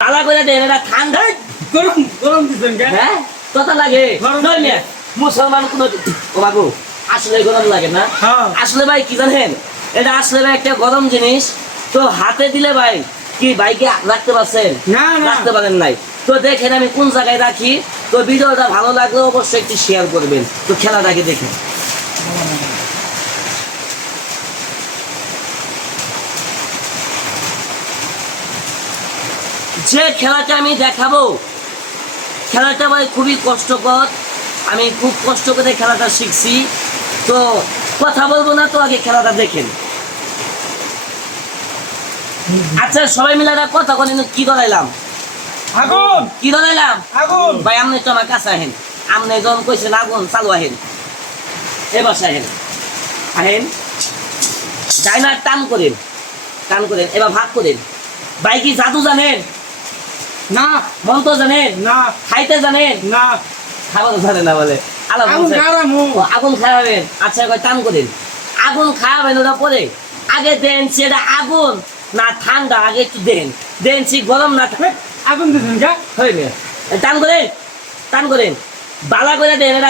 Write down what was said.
তালা করে দেন, এটা ঠান্ডা গরম গরম দিছেন কে? হ্যাঁ কথা লাগে গরম নয় লাগে। মিয়া, মুসলমান কোন ও বাবু আসলে গরম লাগে না? হ্যাঁ। আসলে ভাই কি জানেন, এটা আসলে ভাই একটা গরম জিনিস। তো হাতে দিলে ভাই কি বাইকে রাখতে পারছেন? না, না। রাখতে পারেন নাই। তো দেখেন আমি কোন জায়গায় রাখি। তো ভিডিওটা ভালো লাগলে অবশ্যই একটু শেয়ার করবেন। তো খেলাটাকে দেখেন। যে খেলাটা আমি দেখাবো, খেলাটা ভাই খুবই কষ্টকর। আমি খুব কষ্ট করে খেলাটা শিখছি। তো কথা বলবো না, তো আগে খেলাটা দেখেন। আচ্ছা সবাই মিলে একটা কথা বলেন, কি ধরাইলাম? আগুন কি ধরাইলাম? আগুন ভাই আপনি তো আমার কাছে আহেন। আপনি যখন কইছেন আগুন চালু আহেন, এবার আহেন আহেন যাই না, টান করেন টান করেন, এবার ভাগ করেন। ভাই কি জাদু জানেন? না মন্ত্র জানেন? না খাইতে জানেন? না খাবার জানে না বলে। আল্লাহ আগুন বলছে, খাওয়াবো। ও, আগুন খাওয়াবেন। আচ্ছা এবার টান করেন। আগুন খাওয়াবেন, ওটা পরে আগে দেন সেটা আগুন না ঠান্ডা, আগে একটু দেন। দেন সে গরম না আগুন দিছেন কে? হয়ে টান করেন, টান করেন, বালা করে দেন। এটা